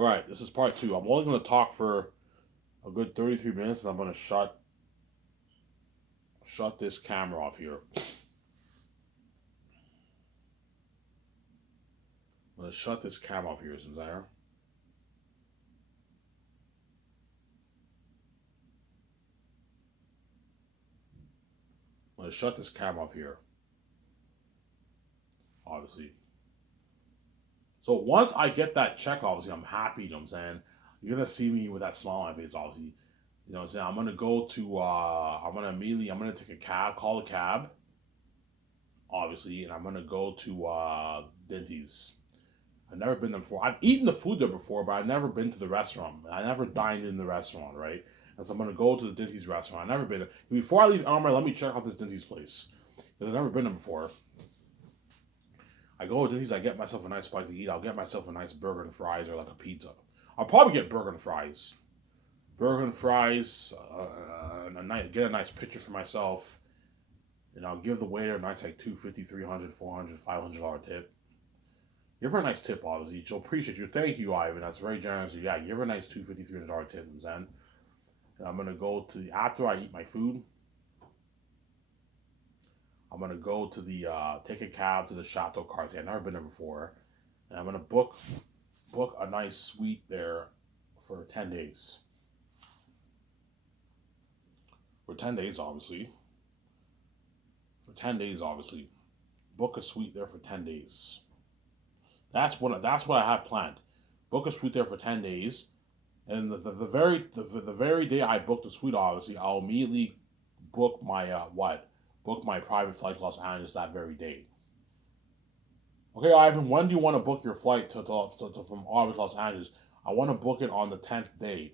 All right, this is part two. I'm only going to talk for a good 33 minutes, and I'm going to shut this camera off here. I'm going to shut this camera off here, Samzire. I'm going to shut this camera off here, obviously. So once I get that check, obviously, I'm happy, you know what I'm saying? You're going to see me with that smile on my face, obviously. You know what I'm saying? I'm going to go to, I'm going to take a cab, call a cab, obviously, and I'm going to go to Dinty's. I've never been there before. I've eaten the food there before, but I've never been to the restaurant. I never dined in the restaurant, right? And so I'm gonna go to the Dinty's restaurant. I've never been there. Before I leave Elmer, let me check out this Dinty's place. Because I've never been there before. I go to Dinty's, I get myself a nice bite to eat. I'll get myself a nice burger and fries or like a pizza. I'll probably get burger and fries. Burger and fries, get a nice picture for myself. And I'll give the waiter a nice like $250, $300, $400, $500 tip. Give her a nice tip, obviously. She'll appreciate you. Thank you, Ivan. That's very generous. Yeah, give her a nice $250, $300 tip, and I'm gonna go to after I eat my food. I'm gonna go to the take a cab to the Chateau Cartier. I've never been there before, and I'm gonna book a nice suite there for 10 days. For 10 days, obviously. For 10 days, obviously. Book a suite there for 10 days. That's what I have planned. Book a suite there for 10 days. And the very day I book the suite, obviously, I'll immediately book my book my private flight to Los Angeles that very day. Okay, Ivan, when do you want to book your flight from Ottawa to Los Angeles? I want to book it on the 10th day.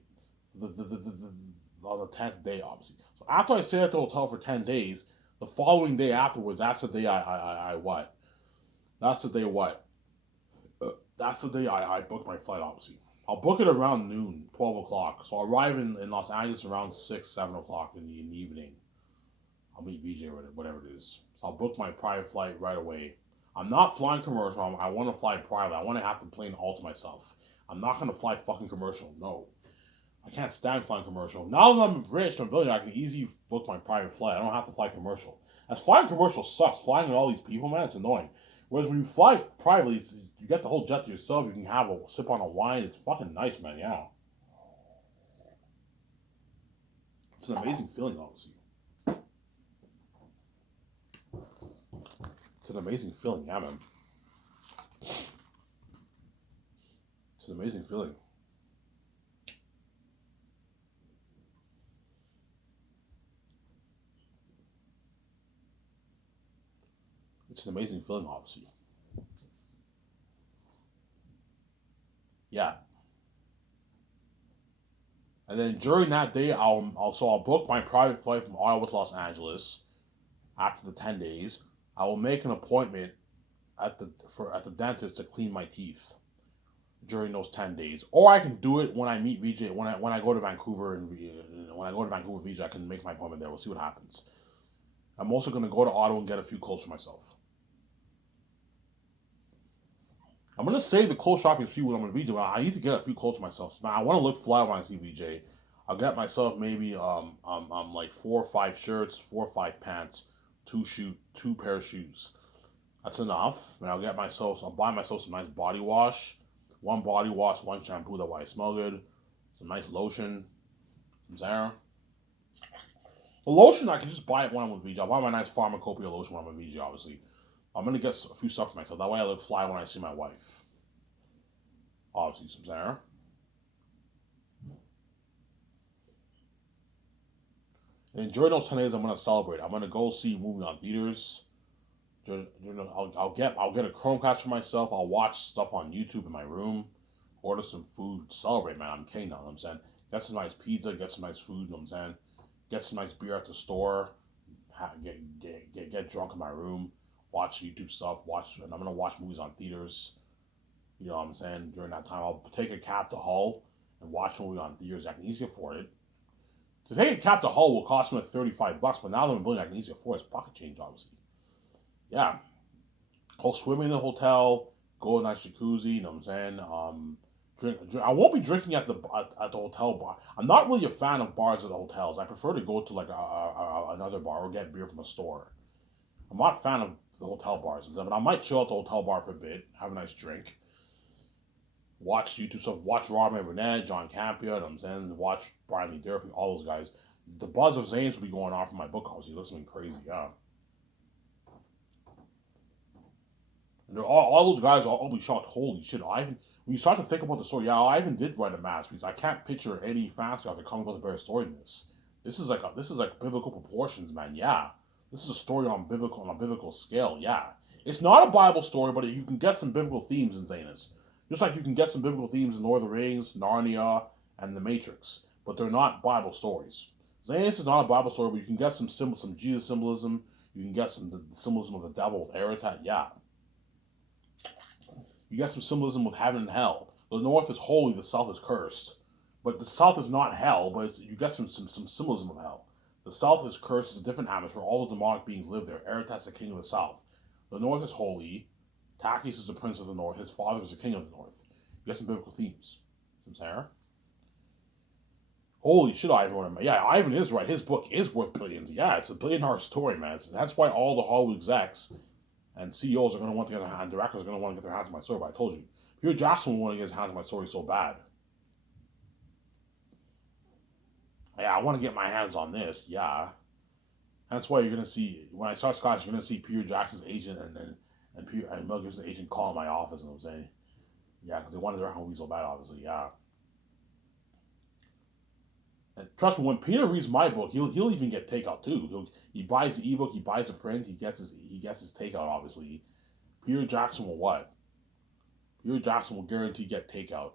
On the 10th day, obviously. So after I stay at the hotel for 10 days, the following day afterwards, that's the day I what? That's the day what? That's the day I book my flight, obviously. I'll book it around noon, 12 o'clock. So I'll arrive in Los Angeles around 6, 7 o'clock in the evening. I'll meet VJ or whatever it is. So I'll book my private flight right away. I'm not flying commercial. I want to fly private. I want to have the plane all to myself. I'm not going to fly fucking commercial. No. I can't stand flying commercial. Now that I'm rich, I'm a billionaire, I can easily book my private flight. I don't have to fly commercial. As flying commercial sucks. Flying with all these people, man, it's annoying. Whereas when you fly privately, you get the whole jet to yourself. You can have a sip on a wine. It's fucking nice, man. Yeah, it's an amazing feeling, obviously. It's an amazing feeling, yeah, man. It's an amazing feeling. It's an amazing feeling, obviously. Yeah. And then during that day, I'll book my private flight from Ottawa to Los Angeles. After the 10 days, I will make an appointment at the dentist to clean my teeth during those 10 days, or I can do it when I meet VJ when I go to Vancouver and when I go to Vancouver VJ, I can make my appointment there. We'll see what happens. I'm also going to go to Ottawa and get a few clothes for myself. I'm going to save the clothes shopping for you when I'm with VJ. But I need to get a few clothes for myself. I want to look fly when I see VJ. I'll get myself maybe like 4 or 5 shirts, 4 or 5 pants, two pair of shoes. That's enough. And I'll buy myself some nice body wash. One body wash, one shampoo, that way I smell good. Some nice lotion, some Zara. The lotion, I can just buy it when I'm with VJ. I'll buy my nice pharmacopoeia lotion when I'm with VJ, obviously. I'm going to get a few stuff for myself. That way I look fly when I see my wife. Obviously, some Zara. And during those 10 days, I'm going to celebrate. I'm going to go see a movie on theaters. I'll get a Chromecast for myself. I'll watch stuff on YouTube in my room. Order some food. Celebrate, man. I'm king now. You know what I'm saying, get some nice pizza. Get some nice food. You know what I'm saying, get some nice beer at the store. Get drunk in my room. Watch YouTube stuff. And I'm gonna watch movies on theaters. You know what I'm saying. During that time, I'll take a cab to Hull and watch a movie on theaters. I can easily afford it. To take a cab to Hull will cost me like $35, but now that I'm building, I can easily afford it. It's pocket change, obviously. Yeah, go swimming in the hotel, go to a nice jacuzzi, you know what I'm saying? drink. I won't be drinking at the hotel bar. I'm not really a fan of bars at the hotels. I prefer to go to like another bar or get beer from a store. I'm not a fan of the hotel bars, but I might chill at the hotel bar for a bit, have a nice drink, watch YouTube stuff, watch Robin Burnett, John Campea, you know what I'm saying, watch Brian Lee Durfee, all those guys. The buzz of Zanes will be going on for my book, obviously. It looks something crazy, yeah. And all those guys will all be shocked. Holy shit, Ivan. When you start to think about the story, yeah, Ivan did write a masterpiece. I can't picture any faster after coming with a better story than this. This is like biblical proportions, man. Yeah, this is a story on a biblical scale. Yeah, it's not a Bible story, but you can get some biblical themes in Zanus. Just like you can get some biblical themes in Lord of the Rings, Narnia, and The Matrix, but they're not Bible stories. Zanus is not a Bible story, but you can get some Jesus symbolism. You can get the symbolism of the devil with Aratat. Yeah, you get some symbolism with heaven and hell. The north is holy, the south is cursed. But the south is not hell, but you get some symbolism of hell. The south is cursed, it's a different atmosphere. All the demonic beings live there. Aratat's the king of the south. The north is holy. Takis is the prince of the north. His father is the king of the north. You get some biblical themes. Some Sarah. Holy shit, Ivan. Yeah, Ivan is right. His book is worth billions. Yeah, it's a $1 billion story, man. That's why all the Hollywood execs and CEOs are going to want to get their hands, directors are going to want to get their hands on my story. But I told you, Peter Jackson will want to get his hands on my story so bad. Yeah, I want to get my hands on this. Yeah, that's why you're going to see when I start Scotch, you're going to see Peter Jackson's agent and Mel Gibson's agent calling my office and I'm saying, yeah, because they wanted their movie so bad, obviously. Yeah, and trust me, when Peter reads my book, he'll even get takeout too. He buys the ebook, he buys the print, he gets his takeout. Obviously, Peter Jackson will what? Peter Jackson will guarantee get takeout.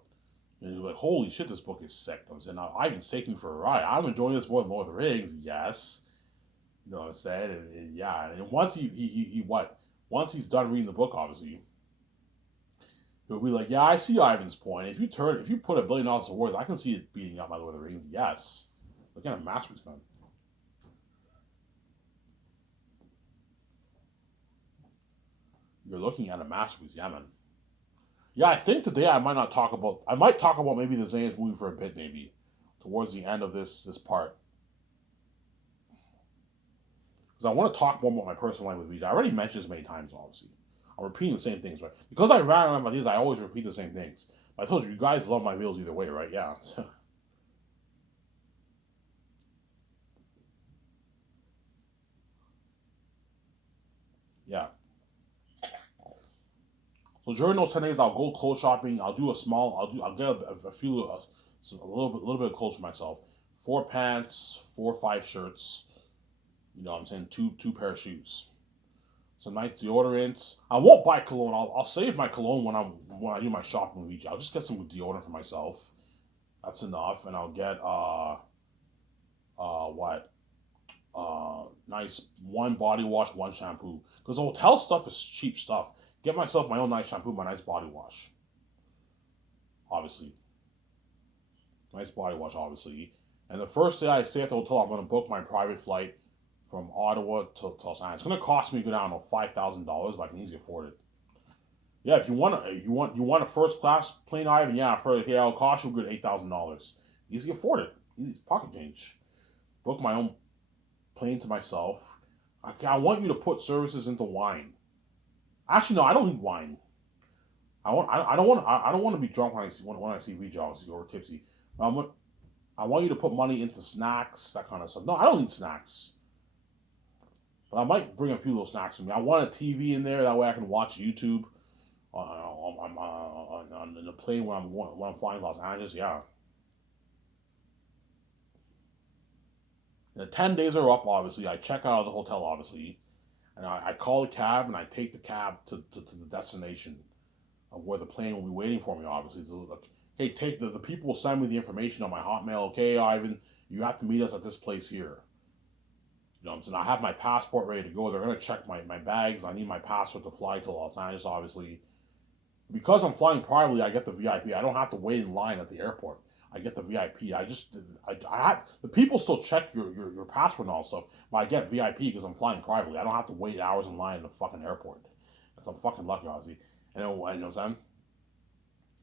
And you're like, holy shit, this book is sick. I'm saying, now Ivan's taking me for a ride. I'm enjoying this more than Lord of the Rings. Yes, you know what I'm saying? And yeah, and once he what? Once he's done reading the book, obviously, he'll be like, yeah, I see Ivan's point. If you put $1 billion to words, I can see it beating out my Lord of the Rings. Yes, look at a masterpiece, man. You're looking at a masterpiece, yeah, man. Yeah, I think today I might talk about maybe the Zayn's movie for a bit, maybe towards the end of this part, because I want to talk more about my personal life with VJ. I already mentioned this many times, obviously. I'm repeating the same things, right? Because I ran on about these, I always repeat the same things. I told you, you guys love my videos either way, right? Yeah. Yeah. So during those 10 days, I'll go clothes shopping. I'll get a little bit of clothes for myself. 4 pants, 4 or 5 shirts. You know what I'm saying? Two pair of shoes. Some nice deodorants. I won't buy cologne. I'll save my cologne when I do my shopping with each. I'll just get some deodorant for myself. That's enough, and I'll get what nice one body wash, one shampoo. Because the hotel stuff is cheap stuff. Get myself my own nice shampoo, my nice body wash. Obviously, nice body wash. Obviously, and the first day I stay at the hotel, I'm gonna book my private flight from Ottawa to Los Angeles. It's gonna cost me a good, I don't know, $5,000, but I can easily afford it. Yeah, if you want a first class plane, Ivan. Yeah, it'll cost you a good $8,000. Easy afford it. Easy pocket change. Book my own plane to myself. I want you to put services into wine. Actually, no, I don't need wine. I don't want to be drunk when I see VJ or tipsy. Um, I want you to put money into snacks, that kind of stuff. No, I don't need snacks, but I might bring a few little snacks with me. I want a TV in there that way I can watch YouTube on the plane when I'm flying to Los Angeles. Yeah, the 10 days are up. Obviously, I check out of the hotel. Obviously, and I call a cab and I take the cab to the destination of where the plane will be waiting for me. Obviously, so like, hey, take the people will send me the information on my Hotmail. Okay, Ivan, you have to meet us at this place here. You know what I'm saying? I have my passport ready to go. They're gonna check my bags. I need my passport to fly to Los Angeles. Obviously, because I'm flying privately, I get the VIP. I don't have to wait in line at the airport. I get the VIP. I have the people still check your passport and all stuff, but I get VIP because I'm flying privately. I don't have to wait hours in line at the fucking airport. That's I'm fucking lucky, obviously. You know what I'm saying?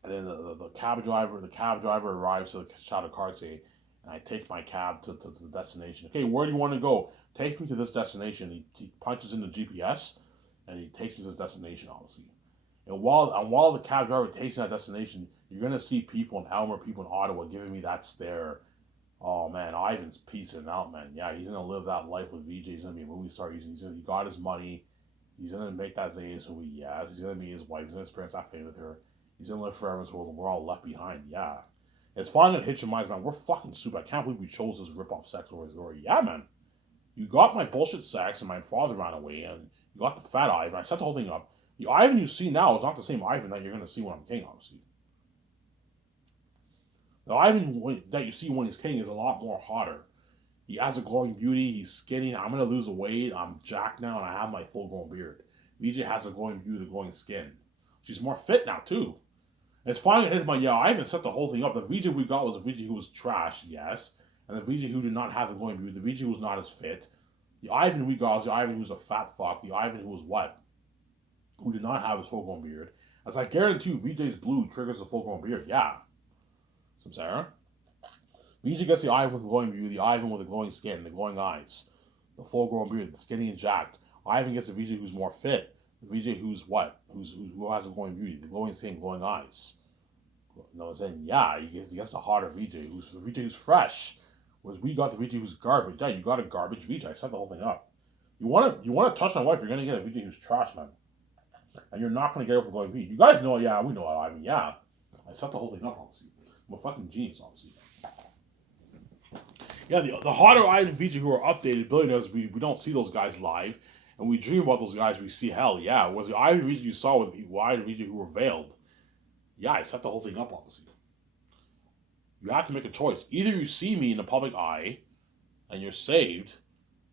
And then the cab driver arrives to the Shadow Cartier, and I take my cab to the destination. Okay, where do you want to go? Take me to this destination. He punches in the GPS, and he takes me to this destination, obviously. And while the cab driver takes me to that destination, you're gonna see people in Elmer, people in Ottawa giving me that stare. Oh man, Ivan's piecing out, man. Yeah, he's gonna live that life with VJ. He's gonna be a movie star. He got his money. He's gonna make that Zayas movie. Yes, he's gonna meet his wife. He's gonna experience that fame with her. He's gonna live forever in this world, and we're all left behind. Yeah, it's finally gonna hit your minds, man. We're fucking stupid. I can't believe we chose this rip off sex story. Yeah, man. You got my bullshit sex, and my father ran away, and you got the fat Ivan. I set the whole thing up. The Ivan you see now is not the same Ivan that you're gonna see when I'm king, obviously. The Ivan that you see when he's king is a lot more hotter. He has a glowing beauty. He's skinny. I'm gonna lose the weight. I'm jacked now, and I have my full grown beard. VJ has a glowing beauty, the glowing skin. She's more fit now too. And it's finally hit my I even set the whole thing up. The VJ we got was a VJ who was trash, yes, and the VJ who did not have the glowing beauty. The VJ who was not as fit. The Ivan we got was the Ivan who was a fat fuck. The Ivan who was what? Who did not have his full grown beard. As I guarantee you, VJ's blue triggers a full grown beard. Yeah. Some Sarah. VJ gets the Ivan with the glowing beauty, the Ivan with the glowing skin, the glowing eyes, the full grown beard, the skinny and jacked. Ivan gets the VJ who's more fit, the VJ who's what? Who has a glowing beauty, the glowing skin, glowing eyes. You know what I'm saying? Yeah, he gets the harder VJ, who's the VJ who's fresh. Whereas we got the VJ who's garbage. Yeah, you got a garbage VJ. I set the whole thing up. You want to touch my wife, you're gonna get a VJ who's trash, man. And you're not gonna get it with the glowing beauty. You guys know, yeah, we know Ivan, yeah. I set the whole thing up, obviously. I'm a fucking genius, obviously. Yeah, the hotter Ivan VJ who are updated billionaires, we don't see those guys live, and we dream about those guys. We see hell. Yeah, was the Ivan VJ you saw with the Ivan VJ who were veiled? Yeah, I set the whole thing up. Obviously, you have to make a choice. Either you see me in the public eye, and you're saved.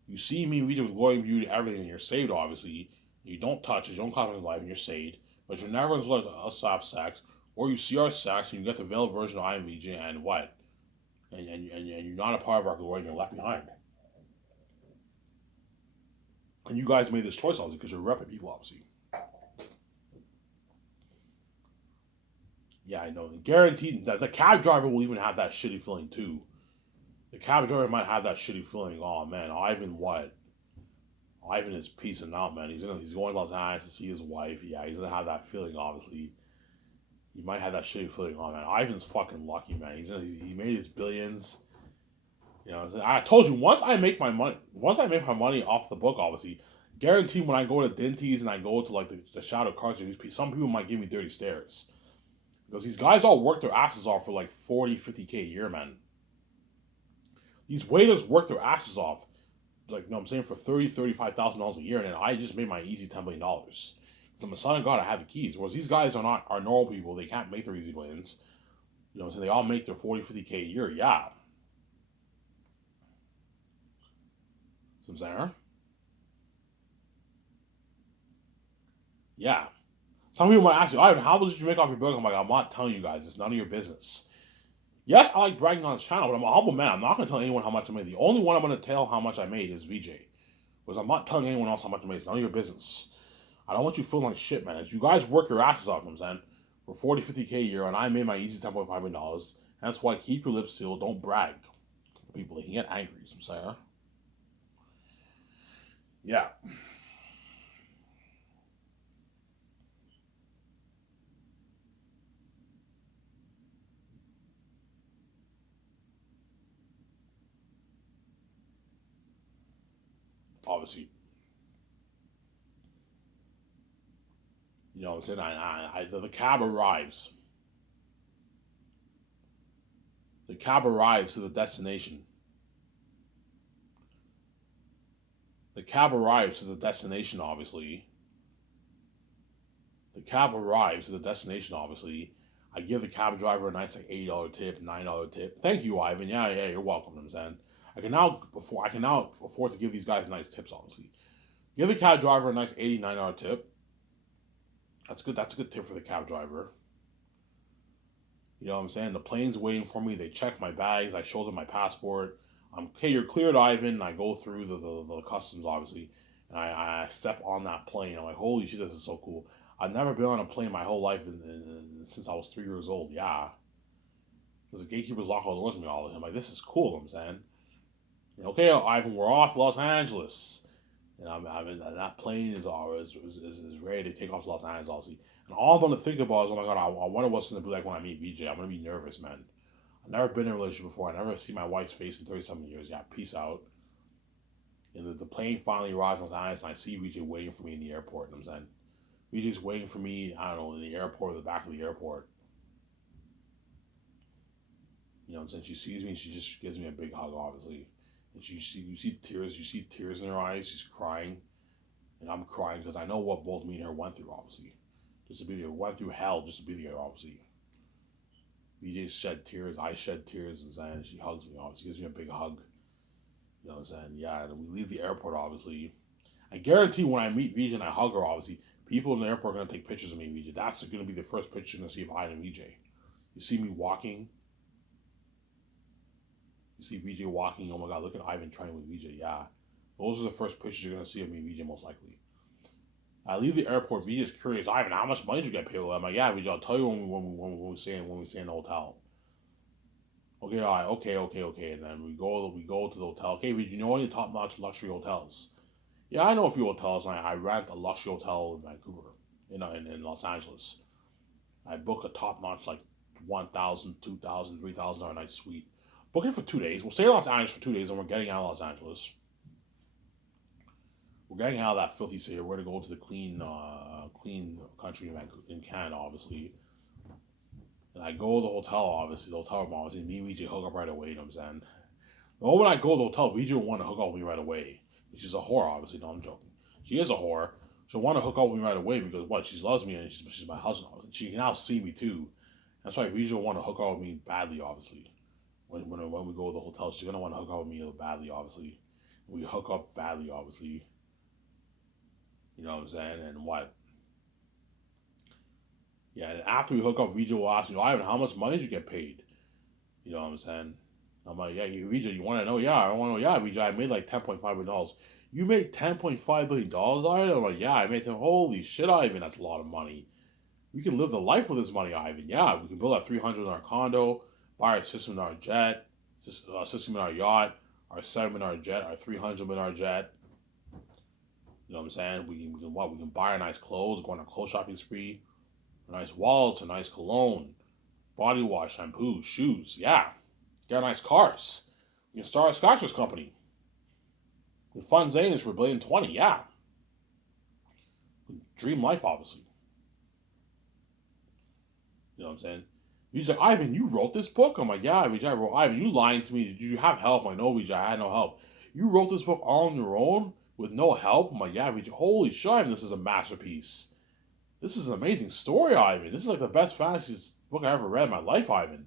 You see me VJ with glowing beauty, everything, and you're saved. Obviously, you don't touch it, you don't comment in life, and you're saved. But you're never going to let us have sex, or you see our sex and you get the veiled version of Ivan VJ, and what? And you're not a part of our glory and you're left behind. And you guys made this choice, obviously, because you're repping people, obviously. Yeah, I know. Guaranteed that the cab driver will even have that shitty feeling, too. The cab driver might have that shitty feeling. Oh, man, Ivan what? Ivan is peacing out, man. He's going to Los Angeles to see his wife. Yeah, he's going to have that feeling, obviously. He might have that shitty feeling. Oh, man, Ivan's fucking lucky, man. He made his billions. You know, I told you once I make my money off the book, obviously, guaranteed when I go to Dinties and I go to like the Shadow Cartier, some people might give me dirty stares because these guys all work their asses off for like 40, 50K a year, man. These waiters work their asses off, like you know what I'm saying, for $35,000 a year, and then I just made my easy $10 million. Because I'm a son of God, I have the keys. Whereas these guys are normal people, they can't make their easy billions. You know, so they all make their 40, 50K a year. Yeah. Some Sarah? Yeah. Some people might ask you, Ivan, how much did you make off your book? I'm like, I'm not telling you guys. It's none of your business. Yes, I like bragging on this channel, but I'm a humble man. I'm not going to tell anyone how much I made. The only one I'm going to tell how much I made is VJ. Because I'm not telling anyone else how much I made. It's none of your business. I don't want you feeling like shit, man. As you guys work your asses off, you know what I'm saying, for 40, 50K a year, and I made my easy $10.5 million. That's why keep your lips sealed. Don't brag. People, they can get angry, you know what I'm saying? Yeah. Obviously. You know what I'm saying? The cab arrives. The cab arrives to the destination. The cab arrives to the destination, obviously. The cab arrives to the destination, obviously. I give the cab driver a nice like $80 tip, $9 tip. Thank you, Ivan. Yeah, you're welcome. You know what I'm saying, I can now afford to give these guys nice tips, obviously. Give the cab driver a nice $89 tip. That's good. That's a good tip for the cab driver. You know what I'm saying? The plane's waiting for me. They check my bags. I show them my passport. Okay, you're cleared, Ivan. I go through the customs, obviously. And I step on that plane. I'm like, holy shit, this is so cool. I've never been on a plane my whole life since I was 3 years old. Yeah, because the gatekeepers lock all the doors with me all the time. Like, this is cool. I'm saying, okay, Ivan, we're off Los Angeles. And that plane is ready to take off to Los Angeles, obviously. And all I'm going to think about is, oh my God, I wonder what's going to be like when I meet VJ. I'm going to be nervous, man. I've never been in a relationship before. I never seen my wife's face in 37 years. Yeah, peace out. And the plane finally arrives in Los Angeles, and I see VJ waiting for me in the airport. And I'm saying, VJ's waiting for me, I don't know, in the airport, or the back of the airport. And saying, she sees me, she just gives me a big hug, obviously. And you see tears in her eyes. She's crying, and I'm crying because I know what both me and her went through, obviously. Just to be there, went through hell just to be there, obviously. VJ shed tears, I shed tears, and she hugs me, obviously, gives me a big hug. You know what I'm saying? Yeah, and we leave the airport, obviously. I guarantee when I meet VJ and I hug her, obviously, people in the airport are going to take pictures of me and VJ. That's going to be the first picture you're going to see of I and VJ. You see me walking. You see VJ walking. Oh my God, look at Ivan trying with VJ. Yeah. Those are the first pictures you're going to see of me and VJ, most likely. I leave the airport. VJ's curious. Ivan, how much money did you get paid? I'm like, yeah, VJ, I'll tell you when we stay in the hotel. Okay, all right, okay. And then we go to the hotel. Okay, VJ, you know any top-notch luxury hotels? Yeah, I know a few hotels. I rent a luxury hotel in Vancouver, in Los Angeles. I book a top-notch, like 1,000, 2,000, 3,000 dollar night suite. Book it for 2 days. We'll stay in Los Angeles for 2 days, and we're getting out of Los Angeles. We're getting out of that filthy city. We're going to go to the clean country in Canada, obviously. And I go to the hotel, obviously. The hotel room, obviously. Me and VJ hook up right away, you know what I'm saying? The moment I go to the hotel, VJ will want to hook up with me right away. She's a whore, obviously. No, I'm joking. She is a whore. She'll want to hook up with me right away because, what, she loves me and she's my husband. She can now see me, too. That's why VJ will want to hook up with me badly, obviously. When we go to the hotel, she's going to want to hook up with me badly, obviously. We hook up badly, obviously. You know what I'm saying? And what? Yeah, and after we hook up, VJ will ask me, Ivan, how much money did you get paid? You know what I'm saying? I'm like, yeah, VJ, you want to know? Yeah, I want to know. Yeah, VJ, I made like $10.5 million. You made $10.5 million, Ivan? I'm like, yeah, I made them. Holy shit, Ivan, that's a lot of money. We can live the life with this money, Ivan. Yeah, we can build our 300 in our condo, buy our system in our jet, system in our yacht, our 7 in our jet, our 300 in our jet. You know what I'm saying? We can buy our nice clothes, go on a clothes shopping spree, a nice wallets, a nice cologne, body wash, shampoo, shoes. Yeah, get nice cars. We can start a Scotchers company. With fund savings for $1,020,000,000. Yeah, dream life, obviously. You know what I'm saying? He's like, Ivan, you wrote this book? I'm like, yeah, VJ, I wrote. Ivan, you lying to me? Did you have help? I'm like, no, VJ, I had no help. You wrote this book all on your own with no help? I'm like, yeah, VJ, holy shit, Ivan, this is a masterpiece. This is an amazing story, Ivan. This is like the best fantasy book I ever read in my life, Ivan.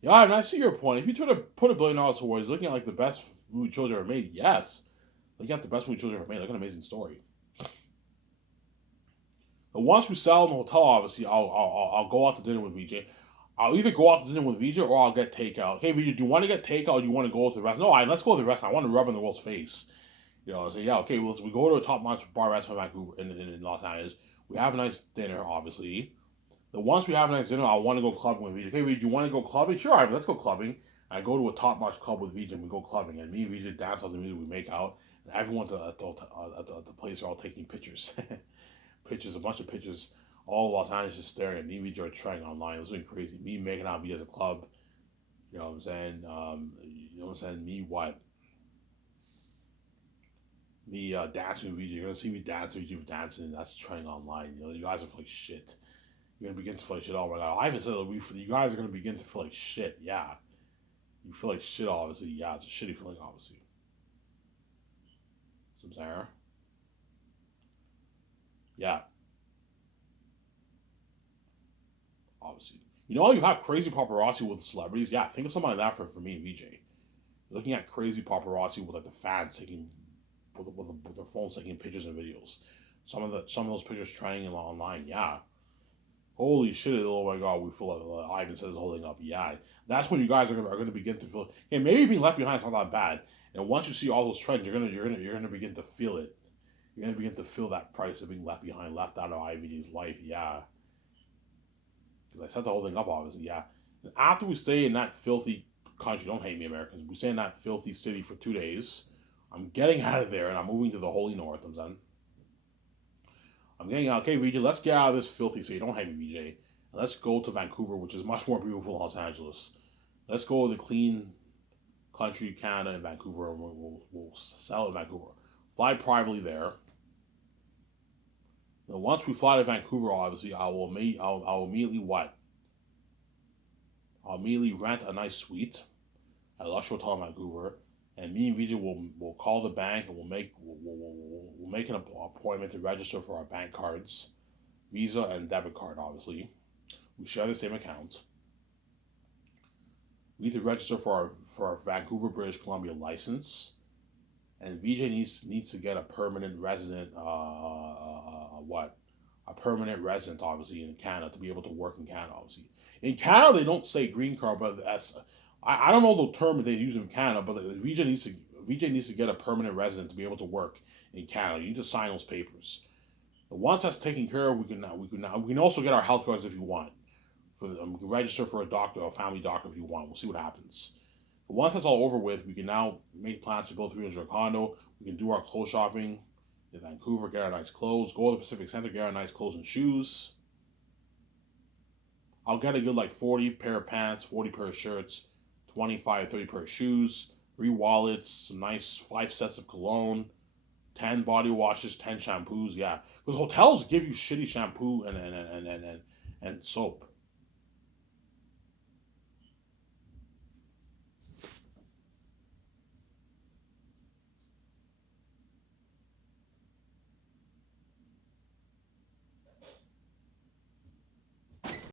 Yeah, Ivan, I see your point. If you try to put $1 billion towards looking at like the best movie children ever made, yes. Looking at the best movie children ever made, like an amazing story. But once we sell in the hotel, obviously, I'll go out to dinner with VJ. I'll either go out to dinner with VJ or I'll get takeout. Hey, VJ, do you want to get takeout or do you want to go to the restaurant? No, let's go to the restaurant. I want to rub in the world's face. You know, I say, yeah, okay, well, we go to a top-notch bar restaurant in Vancouver, in Los Angeles. We have a nice dinner, obviously. Then once we have a nice dinner, I want to go clubbing with VJ. Hey, VJ, do you want to go clubbing? Sure, Ivan, let's go clubbing. I go to a top-notch club with VJ and we go clubbing. And me and VJ dance on the music, we make out. And everyone at the place are all taking pictures. A bunch of pictures. All Los Angeles is staring at me. VJ are trying online. It was really crazy. Me making out VJ at a club. You know what I'm saying? You know what I'm saying? Me what? Me dancing with VJ. You're gonna see me dancing with VJ dancing. That's trending online. You know, you guys are like shit. You're gonna begin to feel like shit. Oh my god! I even said that you guys are gonna begin to feel like shit. Yeah, you feel like shit. Obviously, yeah, it's a shitty feeling. Obviously, some Sarah. Yeah, obviously. You know, you have crazy paparazzi with celebrities. Yeah, think of something like that for me and VJ. You're looking at crazy paparazzi with like the fans taking with their phones taking pictures and videos. Some of those pictures trending online. Yeah. Holy shit! Oh my god, we feel like Ivan says holding up. Yeah, that's when you guys are gonna begin to feel. Hey, maybe being left behind is not that bad. And once you see all those trends, you're gonna begin to feel it. you're gonna begin to feel that price of being left behind, left out of IVG's life. Yeah, because I set the whole thing up, obviously. Yeah, and after we stay in that filthy country, don't hate me, Americans. We stay in that filthy city for 2 days. I'm getting out of there and I'm moving to the holy north. I'm getting out. Okay, VJ, let's get out of this filthy city. Don't hate me, VJ. And let's go to Vancouver, which is much more beautiful than Los Angeles. Let's go to the clean country, Canada, and Vancouver, and we'll settle in Vancouver. Fly privately there. Now, once we fly to Vancouver, obviously, I'll immediately what? I'll immediately rent a nice suite at a lush hotel in Vancouver, and me and Vijay will call the bank and we'll make an appointment to register for our bank cards, Visa and debit card. Obviously, we share the same account. We need to register for our Vancouver, British Columbia license, and VJ needs to get a permanent resident. A permanent resident, obviously, in Canada to be able to work in Canada. Obviously, in Canada they don't say green card, but I don't know the term that they use in Canada, but VJ needs to get a permanent resident to be able to work in Canada. You need to sign those papers. And once that's taken care of, we can also get our health cards if you want. We can register for a doctor, a family doctor if you want. We'll see what happens. But once that's all over with, we can now make plans to go through into our condo. We can do our clothes shopping in Vancouver, get our nice clothes, go to the Pacific Center, get our nice clothes and shoes. I'll get a good 40 pair of pants, 40 pair of shirts, 25, 30 pair of shoes, 3 wallets, some nice 5 sets of cologne, 10 body washes, 10 shampoos. Yeah, because hotels give you shitty shampoo and soap.